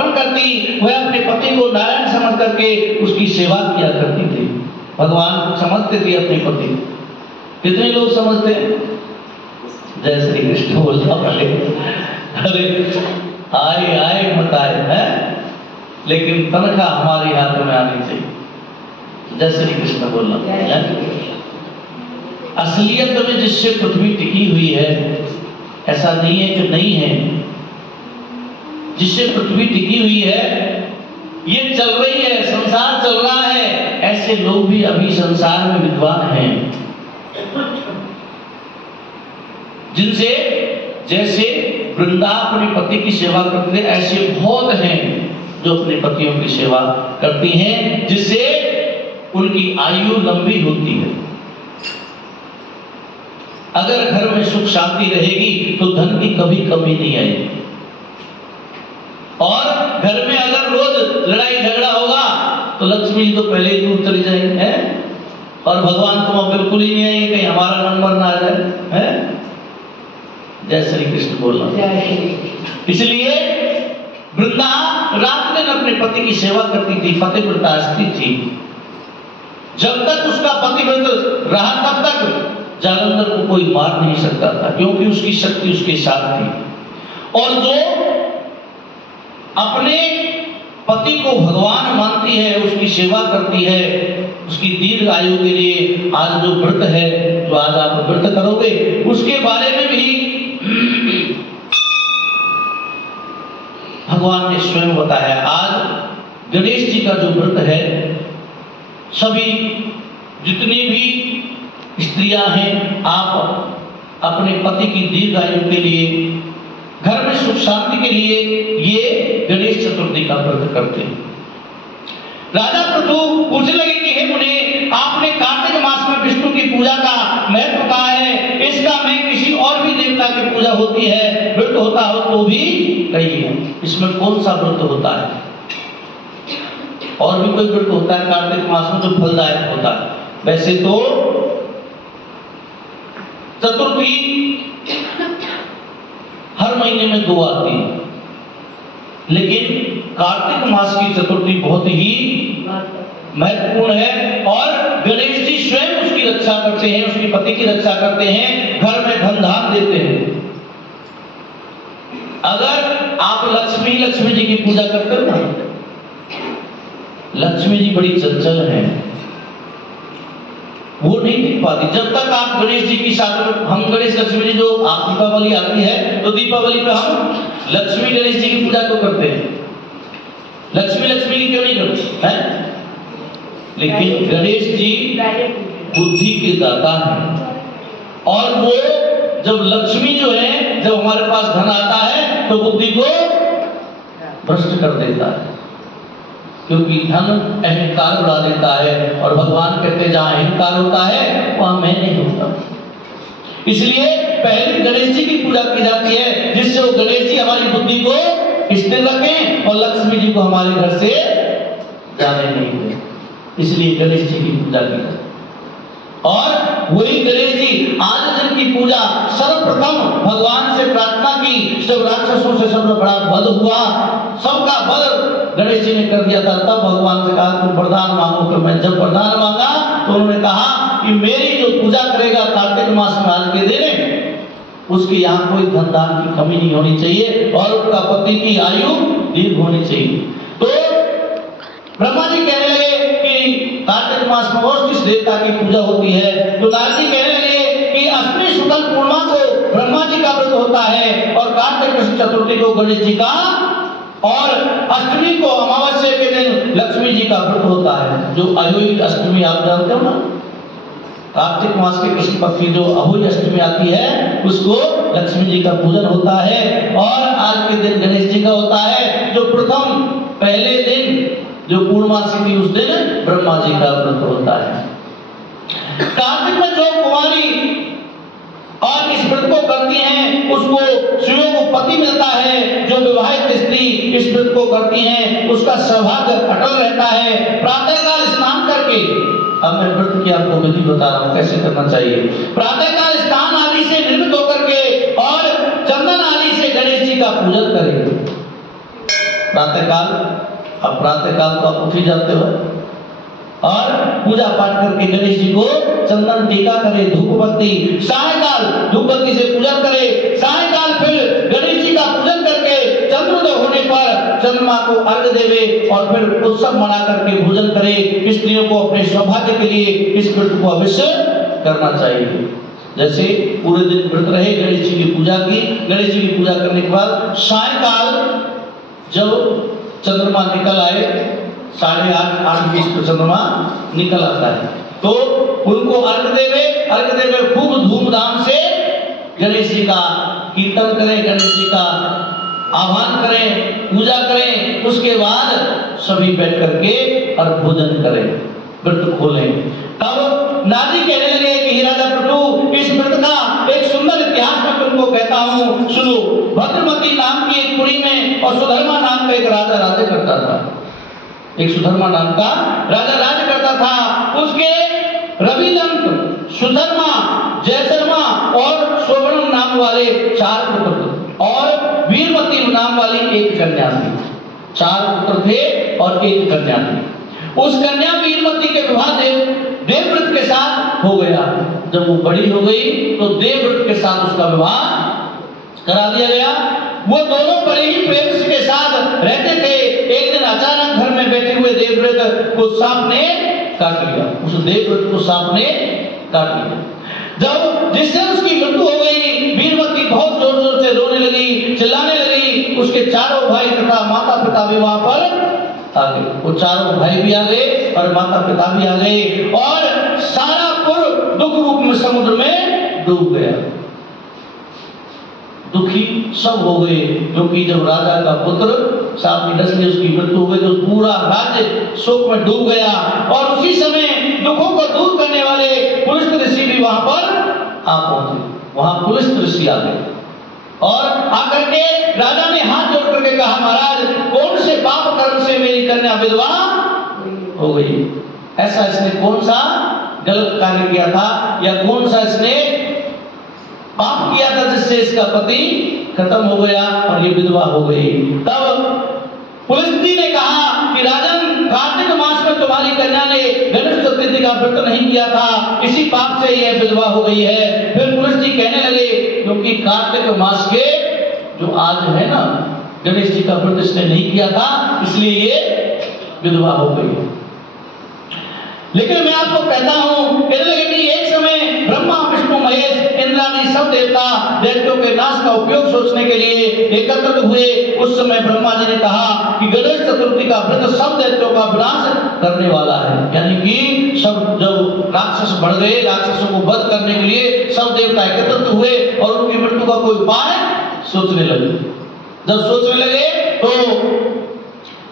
अर्पण करती, वह अपने पति को नारायण समझ करके उसकी सेवा किया करती थी। भगवान समझते थे अपने पति। कितने लोग समझते हैं? जय श्री कृष्ण बोलना पड़े। अरे आए आए मत आए है, लेकिन तनख्वाह हमारे हाथ में आनी चाहिए। जय श्री कृष्ण बोलना। असलियत में जिससे पृथ्वी टिकी हुई है, ऐसा नहीं है कि नहीं है, जिससे पृथ्वी टिकी हुई है, ये चल रही है, संसार चल रहा है, ऐसे लोग भी अभी संसार में विद्वान हैं, जिनसे जैसे वृंदा अपने पति की सेवा करते थे, ऐसे बहुत हैं जो अपने पतियों की सेवा करती हैं, जिससे उनकी आयु लंबी होती है। अगर घर में सुख शांति रहेगी तो धन की कभी कमी नहीं आएगी, और घर में अगर रोज लड़ाई झगड़ा होगा तो लक्ष्मी जी तो पहले ही दूर चली जाएंगे है, और भगवान तो बिल्कुल ही नहीं आएंगे, कहीं हमारा नंबर ना आ जाए है। जय श्री कृष्ण बोलना। इसलिए वृंदा रात दिन अपने पति की सेवा करती थी, पतिव्रता स्त्री थी। जब तक उसका पतिव्रत रहा तब तक जालंधर को कोई मार नहीं सकता था, क्योंकि उसकी शक्ति उसके साथ थी। और जो अपने पति को भगवान मानती है, उसकी सेवा करती है, उसकी दीर्घ आयु के लिए आज जो व्रत है, जो आज आप व्रत करोगे, उसके बारे में भी भगवान ने स्वयं बताया। आज गणेश जी का जो व्रत है, सभी जितनी भी स्त्रियां हैं, आप अपने पति की दीर्घ आयु के लिए, घर में सुख शांति के लिए ये गणेश चतुर्थी का व्रत करते हैं। राजा पृथु पूछने लगे कि हे मुने, आपने कार्तिक मास में विष्णु की पूजा का महत्व कहा है, इसका मैं किसी और भी देवता की पूजा होती है, व्रत होता हो तो भी कहिए, इसमें कौन सा व्रत होता है? और भी कोई व्रत होता है कार्तिक मास में जो फलदायक होता है? वैसे तो चतुर्थी हर महीने में 2 आती है, लेकिन कार्तिक मास की चतुर्थी बहुत ही महत्वपूर्ण है, और गणेश जी स्वयं उसकी रक्षा करते हैं, उसके पति की रक्षा करते हैं, घर में धन धान देते हैं। अगर आप लक्ष्मी जी की पूजा करते हो ना, लक्ष्मी जी बड़ी चंचल है, वो नहीं टिक पाती। जब तक आप गणेश जी की साथ, हम गणेश लक्ष्मी जी, जो आप दीपावली आती है तो दीपावली पे हम लक्ष्मी गणेश जी की पूजा तो करते हैं, लक्ष्मी की क्यों नहीं करते हैं? लेकिन गणेश जी बुद्धि के दाता हैं, और वो जब लक्ष्मी जो है, जब हमारे पास धन आता है तो बुद्धि को भ्रष्ट कर देता है, क्योंकि धन अहंकार बढ़ा देता है, और भगवान कहते हैं जहां अहंकार होता है वहां मैं नहीं होता। इसलिए पहले गणेश जी की पूजा की जाती है, जिससे वो गणेश जी हमारी बुद्धि को स्थिर रखें और लक्ष्मी जी को हमारे घर से जाने नहीं दें। इसलिए गणेश जी की पूजा की जाती है। और वही गणेश जी आज जिनकी पूजा सर्वप्रथम भगवान से प्रार्थना की, सब राक्षसों से सबसे बड़ा वध हुआ, सबका वध गणेश जी ने कर दिया था। तब भगवान से कहा तुम वरदान मांगो, तो मैं जब वरदान मांगा तो उन्होंने कहा कि मेरी जो पूजा करेगा कार्तिक मास में आज के दिन, उसके यहाँ कोई धन दान की कमी नहीं होनी चाहिए, और उसका पति की आयु दीर्घ होनी चाहिए। तो ब्रह्मा जी कहने लगे कि कार्तिक मास में और किस देवता की पूजा होती है? तो नारद जी कहने लगे कि अष्टमी शुक्ल पूर्णिमा को ब्रह्मा जी का व्रत होता है, और कार्तिक कृष्ण चतुर्थी को गणेश जी का, और अष्टमी को अमावस्या के दिन लक्ष्मी जी का व्रत होता है। जो अहोई अष्टमी आप जानते हो ना, कार्तिक मास के कृष्ण पक्ष की जो अहोई अष्टमी आती है, उसको लक्ष्मी जी का पूजन होता है, और आज के दिन गणेश जी का होता है। जो प्रथम पहले दिन जो पूर्णमासी थी, उस दिन ब्रह्मा जी का व्रत होता है। कार्तिक में जो कुमारी और इस व्रत को करती हैं, उसको स्वयं को पति मिलता है। जो विवाहित स्त्री इस व्रत को करती हैं, उसका सौभाग्य अटल रहता है। प्रातःकाल स्नान करके, अब मैं व्रत की आपको विधि बता रहा हूँ कैसे करना चाहिए। प्रातःकाल स्नान आदि से निर्मित होकर के और चंदन आदि से गणेश जी का पूजन करेंगे। प्रातःकाल, अब प्रातःकाल तो आप उठ ही जाते हो और पूजा पाठ करके गणेश जी को चंदन टीका करे, धूप बत्ती, सायंकाल धूप बत्ती से पूजन करे, सायंकाल फिर गणेश जी का पूजन करके चंद्रोदय होने पर चंद्रमा को अर्घ्य देवे और फिर उत्सव मना करके भोजन करे। स्त्रियों को अपने सौभाग्य के लिए इस व्रत को अवश्य करना चाहिए। जैसे पूरे दिन व्रत रहे, गणेश जी की पूजा की, गणेश जी की पूजा करने के बाद सायंकाल जब चंद्रमा निकल आए, 8:30 8:20 पर चंद्रमा निकल आता है, तो उनको अर्घ देवे खूब धूमधाम से गणेश जी का कीर्तन करें, गणेश जी का आह्वान करें, पूजा करें। उसके बाद सभी बैठ करके और भोजन करें, व्रत खोलें। तब नारद कहने लगे कि हे राजा प्रभु, इस व्रत का एक सुंदर इतिहास मैं तुमको कहता हूँ, सुनो। भद्रमती नाम की एक पुरी में और सुधर्मा नाम का एक राजा राज्य करता था। एक सुधर्मा नाम का राजा राज्य करता था। उसके रविदंत, सुधर्मा, जयशर्मा और शोभन नाम वाले 4 पुत्र थे और वीरमती नाम वाली एक कन्या थी। 4 पुत्र थे और एक कन्या थी। उस कन्या वीरमती के विवाह देवव्रत के साथ हो गया। जब वो बड़ी हो गई तो देवव्रत के साथ उसका विवाह करा दिया गया। वो दोनों बड़े ही प्रेम के साथ रहते थे। एक दिन अचानक घर में बैठे हुए देवव्रत को सांप ने काट लिया। उस देवव्रत को सांप ने काट लिया। जब जिससे उसकी मृत्यु हो गई, वीरमती बहुत जोर जोर से रोने लगी, चिल्लाने लगी। उसके चारों भाई तथा माता पिता भी वहां पर आ गए। वो चारों भाई भी आ गए और माता पिता भी आ गए और सारा पुर दुख रूप में समुद्र में डूब गया। दुखी सब हो गए, क्योंकि जब राजा का पुत्र सांप की डस में उसकी मृत्यु हो गई तो पूरा राज्य शोक में डूब गया। और उसी समय दुखों को दूर करने वाले पुलिस ऋषि भी वहां पर आ पहुंचे। वहां पुलिस ऋषि आ गए और आकर के राजा ने हाथ जोड़ करके कहा, महाराज, कौन से पाप कर्म से मेरी कन्या विधवा हो गई? ऐसा इसने कौन सा गलत कार्य किया था या कौन सा इसने पाप किया था जिससे इसका पति खत्म हो गया और ये विधवा हो गई? तब पुलिस ने कहा कि राजन, कार्तिक मास में तुम्हारी कन्या ने गणेश चतुर्थी का व्रत नहीं किया था, इसी पाप से यह विधवा हो गई है। फिर पुलिस जी कहने लगे, क्योंकि कार्तिक मास के जो आज है ना, गणेश जी का व्रत इसने नहीं किया था, इसलिए ये विधवा हो गई। लेकिन मैं आपको कहता हूं, कहने लगे कि एक समय ब्रह्मा, विष्णु, महेश, इंद्रादि सब देवता दैत्यों के नाश का उपयोग सोचने के लिए एकत्रित हुए। उस समय ब्रह्मा जी ने कहा कि गणेश चतुर्थी का व्रत सब दैत्यों का विनाश करने वाला है। यानी कि सब जब राक्षस बढ़ गए, राक्षसों को वध करने के लिए सब देवता एकत्रित हुए और उनकी मृत्यु का कोई उपाय सोचने लगे। जब सोचने लगे तो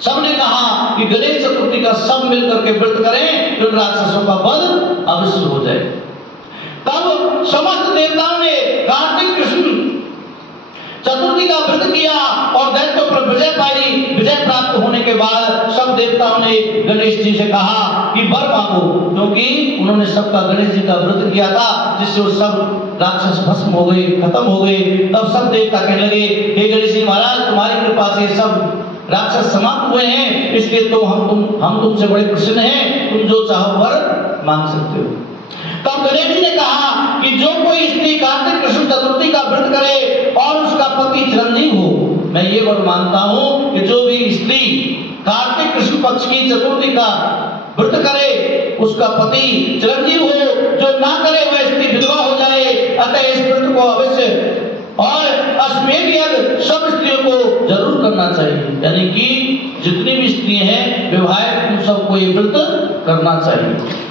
सबने कहा कि गणेश चतुर्थी का सब मिलकर के व्रत करें, तो राक्षसों का वध अवश्य हो जाए। तब समस्त देवताओं ने कार्तिक कृष्ण चतुर्थी का व्रत किया और दैत्यों पर विजय पाई। विजय प्राप्त होने के बाद सब देवताओं ने गणेश जी से कहा कि वर मांगो, क्योंकि उन्होंने सबका गणेश जी का व्रत किया था जिससे वो सब राक्षस भस्म हो गए, खत्म हो गए। तब सब देवता कहने लगे, हे गणेश जी महाराज, तुम्हारी कृपा से सब राक्षस समाप्त हुए हैं, इसलिए तो हम तुमसे बड़े प्रसन्न हैं, तुम जो चाहो वर मांग सकते हो। तब गणेश जी ने कहा कि जो कोई स्त्री कार्तिक कृष्ण चतुर्थी का व्रत करे और उसका पति चिरंजीव हो, मैं ये वर मांगता हूं कि जो भी स्त्री कार्तिक कृष्ण पक्ष की चतुर्थी का व्रत करे उसका पति चिरंजीव हो, जो ना करे वह स्त्री विधवा हो जाए। अतः इस व्रत को अवश्य और अश्वमेध यज्ञ सब स्त्रियों को जरूर करना चाहिए। यानी कि जितनी भी स्त्रियां हैं विवाहित, उन सबको ये व्रत करना चाहिए।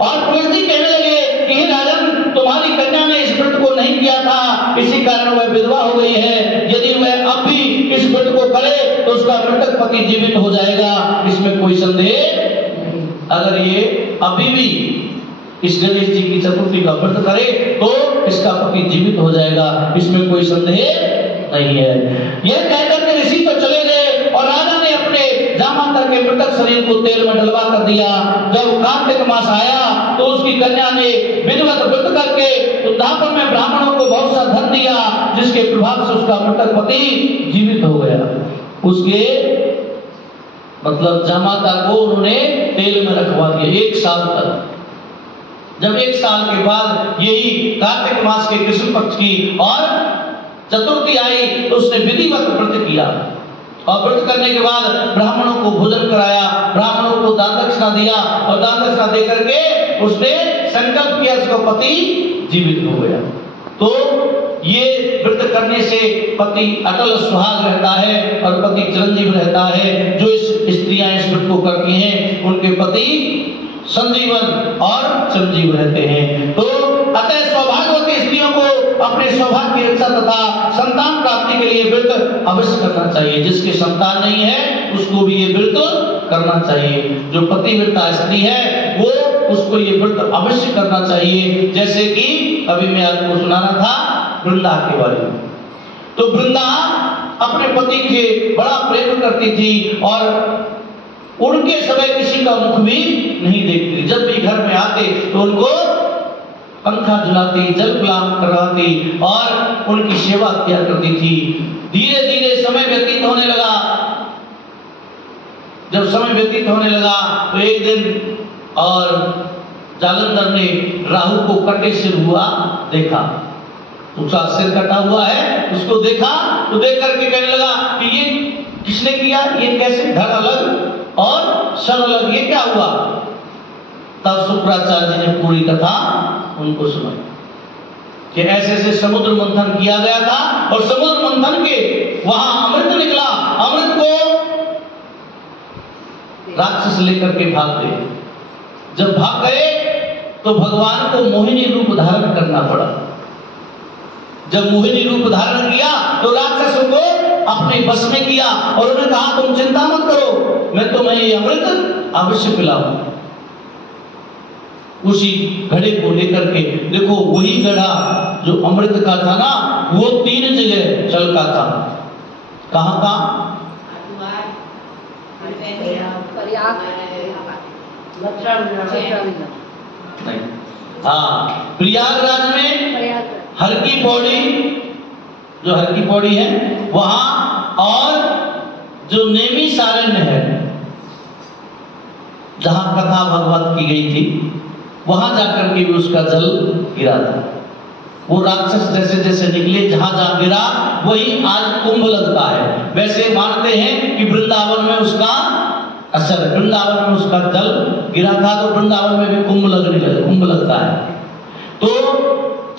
और पुलिस जी कहने लगे कि राजन, तुम्हारी कन्या ने इस व्रत को नहीं किया था, इसी कारण वह विधवा हो गई है। यदि वह अब भी इस व्रत को करे तो उसका मृतक पति जीवित हो जाएगा, इसमें कोई संदेह। अगर ये अभी भी इस गणेश जी की चतुर्थी का व्रत करे तो इसका पति जीवित हो जाएगा, इसमें कोई संदेह नहीं है। यह कहकर के ऋषि तो चले गए और राजा ने अपने जामाता के मृतक शरीर को तेल में डलवा कर दिया। जब कार्तिक मास आया तो उसकी कन्या ने विधिवत व्रत करके उद्यापन में ब्राह्मणों को बहुत सा धन दिया, जिसके प्रभाव से उसका मृतक पति जीवित हो गया। उसके मतलब जमाता को उन्होंने तेल में रखवा दिया 1 साल तक। जब 1 साल के बाद यही कार्तिक मास के कृष्ण पक्ष की और चतुर्थी आई तो उसने विधिवत व्रत किया और व्रत करने के बाद ब्राह्मणों को भोजन कराया, ब्राह्मणों को दान दक्षिणा दिया और दान दक्षिणा दे करके उसने संकल्प किया उसका पति जीवित हो गया। तो ये व्रत करने से पति अटल सुहाग रहता है और पति चिरंजीव रहता है। जो स्त्रियां इस व्रत को करती हैं उनके पति संजीवन और चिरंजीव रहते हैं। तो अतः सौभाग्यवती स्त्रियों को अपने सौभाग्य की रक्षा तथा संतान प्राप्ति के लिए व्रत अवश्य करना चाहिए। जिसके संतान नहीं है उसको भी ये व्रत करना चाहिए। जो पतिव्रता स्त्री है वो उसको ये व्रत अवश्य करना चाहिए। जैसे कि अभी मैं आपको सुनाना था वृंदा के बारे में। तो वृंदा अपने पति के बड़ा प्रेम करती थी और उनके समय किसी का मुख भी नहीं देखती। जब भी घर में आते तो उनको पंखा झुलाती, जल पिलान करवाती और उनकी सेवा किया करती थी। धीरे धीरे समय व्यतीत होने लगा। जब समय व्यतीत होने लगा तो एक दिन और जालंधर ने राहु को कटे सिर हुआ देखा, उसका सिर कटा हुआ है, उसको देखा तो देख करके कहने लगा कि ये किसने किया, ये कैसे धड़ अलग और सर अलग, ये क्या हुआ। तब शुक्राचार्य जी ने पूरी कथा उनको सुनाई कि ऐसे ऐसे समुद्र मंथन किया गया था और समुद्र मंथन के वहां अमृत निकला। अमृत को राक्षस लेकर के भाग गए। जब भाग गए तो भगवान को मोहिनी रूप धारण करना पड़ा। जब मोहिनी रूप धारण किया तो राक्षसों को अपने बस में किया और उन्होंने कहा तुम चिंता मत करो, मैं तुम्हें ये अमृत अवश्य पिलाऊंगा। उसी घड़े को लेकर के देखो, वही घड़ा जो अमृत का था ना वो 3 जगह चलता था। कहाँ का? हाँ, प्रयागराज में हर की पौड़ी, जो हर की पौड़ी है वहां, और जो नेमी सारण्य है जहां कथा भगवत की गई थी वहां जाकर के भी उसका जल गिरा था। वो राक्षस जैसे जैसे निकले जहां जहां गिरा वही आज कुंभ लगता है। वैसे मानते हैं कि वृंदावन में उसका असर, वृंदावन में उसका जल गिरा था तो वृंदावन में भी कुंभ लगता है। तो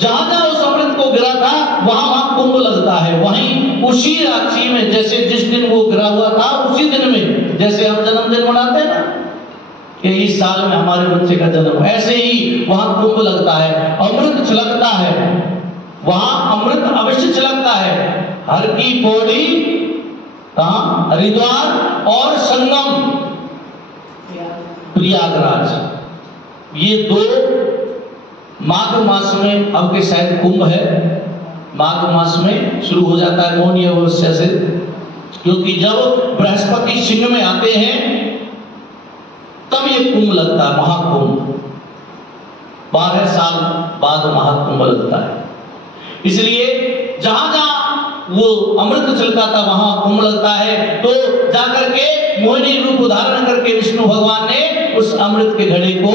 जहां जहां उस अमृत को गिरा था वहां वहां कुंभ लगता है। वहीं उसी राशि में जैसे जिस दिन वो गिरा हुआ था उसी दिन में, जैसे हम जन्मदिन मनाते हैं ना कि इस साल में हमारे बच्चे का जन्म, ऐसे ही वहां कुंभ लगता है, अमृत छलकता है, वहां अमृत अवश्य छलकता है। हर की पौड़ी, कहां? हरिद्वार और संगम प्रयागराज। ये 2 माघ मास में, अब के शायद कुंभ है, माघ मास में शुरू हो जाता है मौनी अमावस्या से, क्योंकि जब बृहस्पति सिंह में आते हैं तब ये कुंभ लगता है, महाकुंभ। 12 साल बाद महाकुंभ लगता है। इसलिए जहां जहां वो अमृत चलता था वहां कुंभ लगता है। तो जाकर के मोहिनी रूप धारण करके विष्णु भगवान ने उस अमृत के घड़े को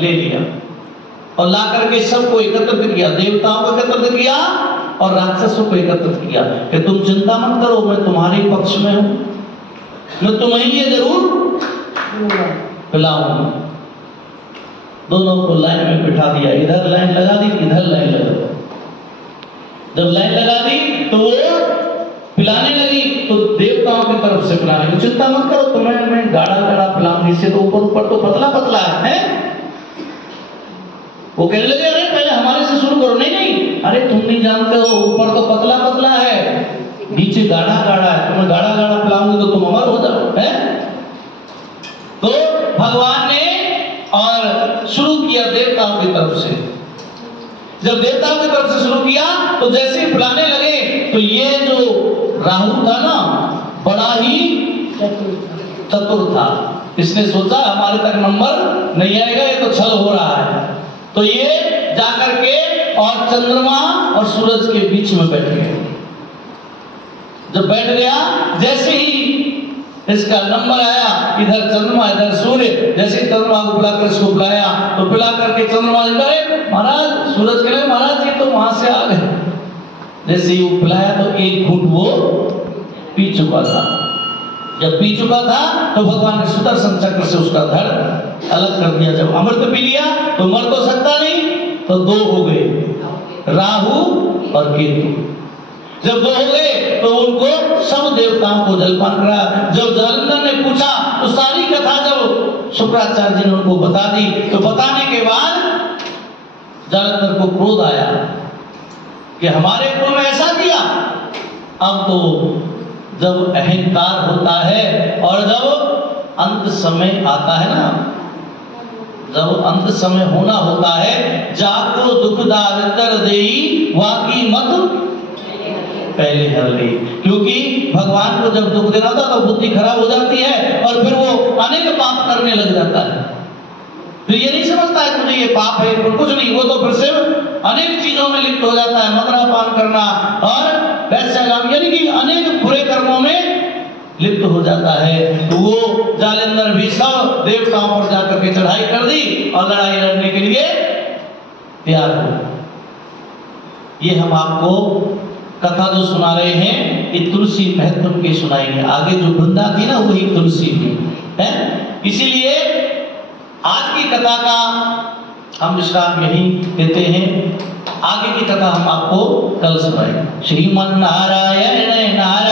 ले लिया और ला करके सबको एकत्रित किया, देवताओं को एकत्रित किया और राक्षसों को एकत्रित किया कि तुम चिंता मत करो, मैं तुम्हारे पक्ष में हूं, मैं तुम्हें ये जरूर पिलाऊंगा। दोनों को लाइन में बिठा दिया, इधर लाइन लगा दी, इधर लाइन लगा दी। जब लाइन लगा दी तो वो पिलाने लगी तो देवताओं की तरफ से पिलाने लगी। चिंता मत करो, तुम्हें मैं गाढ़ा गाढ़ा पिलाऊंगी, इससे तो ऊपर तो पतला पतला है। वो कहने लगे अरे पहले हमारे से शुरू करो। नहीं नहीं, अरे तुम नहीं जानते हो, ऊपर तो पतला पतला है, नीचे गाढ़ा गाढ़ा है, तुम्हें गाढ़ा गाढ़ा पिलाऊंगी तो तुम अमर हो जाओ। है तो भगवान ने और शुरू किया देवताओं की तरफ से। जब देवताओं की तरफ से शुरू किया तो जैसे ही पिलाने लगे तो ये जो राहु था ना बड़ा ही चतुर था। इसने सोचा हमारे तक नंबर नहीं आएगा, ये तो छल हो रहा है। तो ये जाकर के और चंद्रमा और सूरज के बीच में बैठ गया। जब बैठ गया, जैसे ही इसका नंबर आया, इधर चंद्रमा इधर सूर्य, जैसे चंद्रमा को पिलाकर इसको पिलाया तो पिला करके चंद्रमा जी कहे महाराज, सूरज कहे महाराज ये तो वहां से आ गए। जैसे ही वो पिलाया तो एक घूंट वो पी चुका था। जब पी चुका था तो भगवान ने सुदर्शन चक्र से उसका धड़ अलग कर दिया। जब अमृत पी लिया तो मर तो सकता नहीं, तो दो हो गए, राहु और केतु। जब दो हो गए तो उनको सब देवताओं को जलपान करा। जब जालंधर ने पूछा तो सारी कथा जब शुक्राचार्य जी ने उनको बता दी, तो बताने के बाद जालंधर को क्रोध आया कि हमारे कुल में ऐसा किया। अब तो जब अहंकार होता है और जब अंत समय आता है ना, जब अंत समय होना होता है, जाको दुख दारिद्र देई वाकी मत पहले हर ले। क्योंकि भगवान को जब दुख देना होता तो बुद्धि खराब हो जाती है और फिर वो अनेक पाप करने लग जाता है। तो ये नहीं समझता है मुझे ये पाप है, कुछ नहीं, वो तो फिर से अनेक चीजों में लिप्त हो जाता है, मदिरापान करना और वैश्यगाम यानी कि अनेक बुरे कर्मों में लिप्त हो जाता है। तो वो जालंधर भी सब देवताओं पर जाकर के चढ़ाई कर दी और लड़ाई लड़ने के लिए तैयार हो। ये हम आपको कथा जो सुना रहे हैं ये तुलसी महत्व की सुनाएंगे। आगे जो वृंदा थी ना वही तुलसी थी है। इसीलिए आज की कथा का हम विश्राम यही देते हैं। आगे की कथा हम आपको कल सुनाएंगे। श्रीमन नारायण नारायण